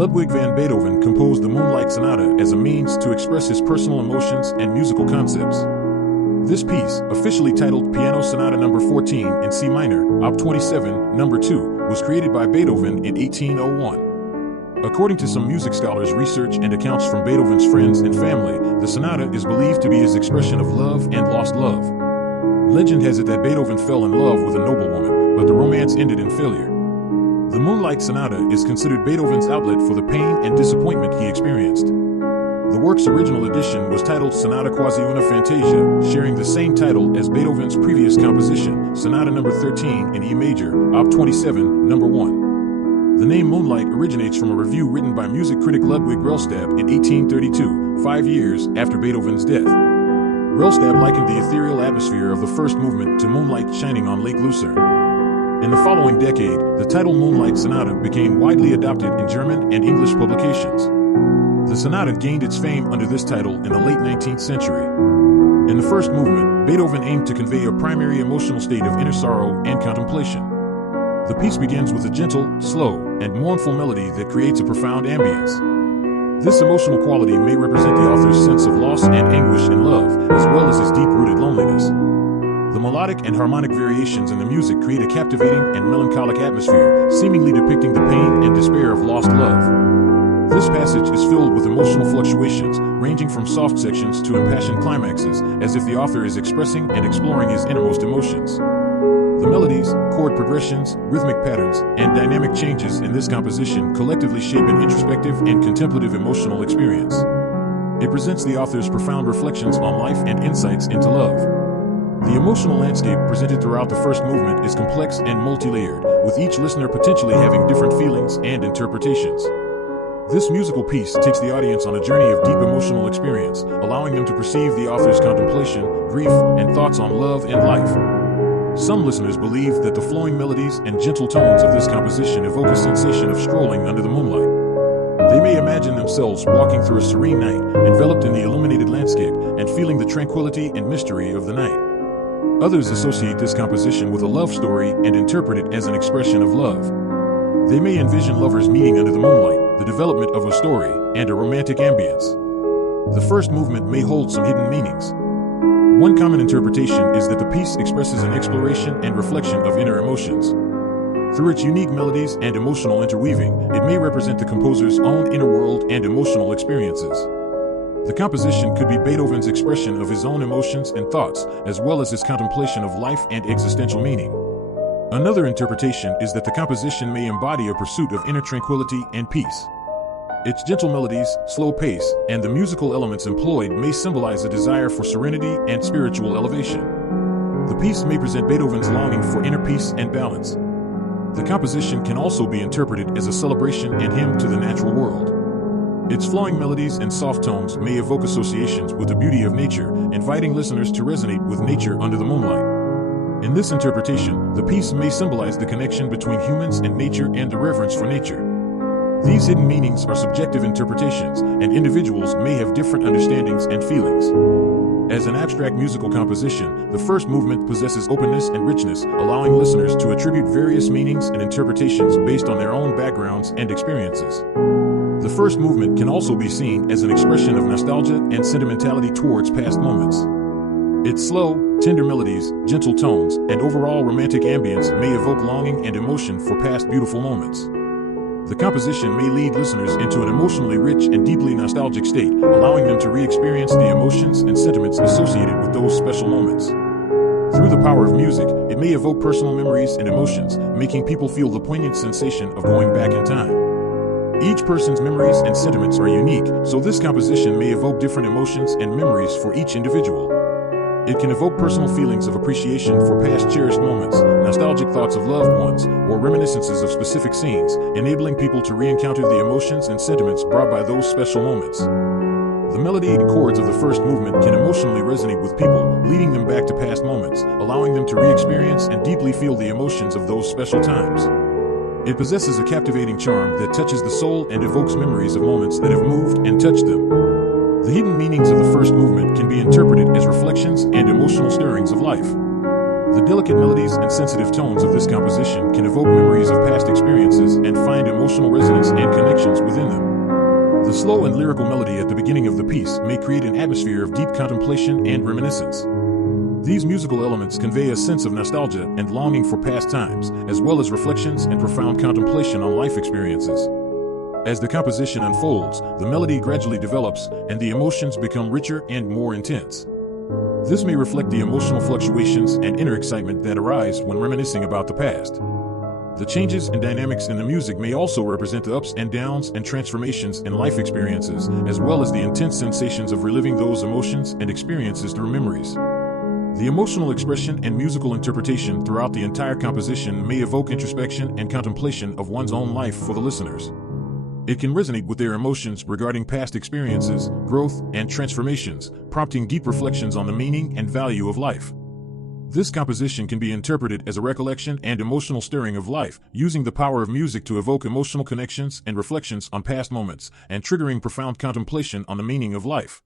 Ludwig van Beethoven composed the Moonlight Sonata as a means to express his personal emotions and musical concepts. This piece, officially titled Piano Sonata No. 14 in C minor, Op. 27, No. 2, was created by Beethoven in 1801. According to some music scholars' research and accounts from Beethoven's friends and family, the sonata is believed to be his expression of love and lost love. Legend has it that Beethoven fell in love with a noblewoman, but the romance ended in failure. The Moonlight Sonata is considered Beethoven's outlet for the pain and disappointment he experienced. The work's original edition was titled Sonata Quasi una Fantasia, sharing the same title as Beethoven's previous composition, Sonata No. 13 in E major, Op. 27, No. 1. The name Moonlight originates from a review written by music critic Ludwig Rellstab in 1832, 5 years after Beethoven's death. Rellstab likened the ethereal atmosphere of the first movement to moonlight shining on Lake Lucerne. In the following decade, the title Moonlight Sonata became widely adopted in German and English publications. The sonata gained its fame under this title in the late 19th century. In the first movement, Beethoven aimed to convey a primary emotional state of inner sorrow and contemplation. The piece begins with a gentle, slow, and mournful melody that creates a profound ambience. This emotional quality may represent the author's sense of loss and anguish in love, as well as his deep-rooted loneliness. The melodic and harmonic variations in the music create a captivating and melancholic atmosphere, seemingly depicting the pain and despair of lost love. This passage is filled with emotional fluctuations, ranging from soft sections to impassioned climaxes, as if the author is expressing and exploring his innermost emotions. The melodies, chord progressions, rhythmic patterns, and dynamic changes in this composition collectively shape an introspective and contemplative emotional experience. It presents the author's profound reflections on life and insights into love. The emotional landscape presented throughout the first movement is complex and multi-layered, with each listener potentially having different feelings and interpretations. This musical piece takes the audience on a journey of deep emotional experience, allowing them to perceive the author's contemplation, grief, and thoughts on love and life. Some listeners believe that the flowing melodies and gentle tones of this composition evoke a sensation of strolling under the moonlight. They may imagine themselves walking through a serene night, enveloped in the illuminated landscape, and feeling the tranquility and mystery of the night. Others associate this composition with a love story and interpret it as an expression of love. They may envision lovers meeting under the moonlight, the development of a story, and a romantic ambience. The first movement may hold some hidden meanings. One common interpretation is that the piece expresses an exploration and reflection of inner emotions. Through its unique melodies and emotional interweaving, it may represent the composer's own inner world and emotional experiences. The composition could be Beethoven's expression of his own emotions and thoughts, as well as his contemplation of life and existential meaning. Another interpretation is that the composition may embody a pursuit of inner tranquility and peace. Its gentle melodies, slow pace, and the musical elements employed may symbolize a desire for serenity and spiritual elevation. The piece may present Beethoven's longing for inner peace and balance. The composition can also be interpreted as a celebration and hymn to the natural world. Its flowing melodies and soft tones may evoke associations with the beauty of nature, inviting listeners to resonate with nature under the moonlight. In this interpretation, the piece may symbolize the connection between humans and nature and the reverence for nature. These hidden meanings are subjective interpretations, and individuals may have different understandings and feelings. As an abstract musical composition, the first movement possesses openness and richness, allowing listeners to attribute various meanings and interpretations based on their own backgrounds and experiences. The first movement can also be seen as an expression of nostalgia and sentimentality towards past moments. Its slow, tender melodies, gentle tones, and overall romantic ambience may evoke longing and emotion for past beautiful moments. The composition may lead listeners into an emotionally rich and deeply nostalgic state, allowing them to re-experience the emotions and sentiments associated with those special moments. Through the power of music, it may evoke personal memories and emotions, making people feel the poignant sensation of going back in time. Each person's memories and sentiments are unique, so this composition may evoke different emotions and memories for each individual. It can evoke personal feelings of appreciation for past cherished moments, nostalgic thoughts of loved ones, or reminiscences of specific scenes, enabling people to re-encounter the emotions and sentiments brought by those special moments. The melody and chords of the first movement can emotionally resonate with people, leading them back to past moments, allowing them to re-experience and deeply feel the emotions of those special times. It possesses a captivating charm that touches the soul and evokes memories of moments that have moved and touched them. The hidden meanings of the first movement can be interpreted as reflections and emotional stirrings of life. The delicate melodies and sensitive tones of this composition can evoke memories of past experiences and find emotional resonance and connections within them. slow and lyrical melody at the beginning of the piece may create an atmosphere of deep contemplation and reminiscence. These musical elements convey a sense of nostalgia and longing for past times, as well as reflections and profound contemplation on life experiences. As the composition unfolds, the melody gradually develops, and the emotions become richer and more intense. This may reflect the emotional fluctuations and inner excitement that arise when reminiscing about the past. The changes and dynamics in the music may also represent the ups and downs and transformations in life experiences, as well as the intense sensations of reliving those emotions and experiences through memories. The emotional expression and musical interpretation throughout the entire composition may evoke introspection and contemplation of one's own life for the listeners. It can resonate with their emotions regarding past experiences, growth, and transformations, prompting deep reflections on the meaning and value of life. This composition can be interpreted as a recollection and emotional stirring of life, using the power of music to evoke emotional connections and reflections on past moments, and triggering profound contemplation on the meaning of life.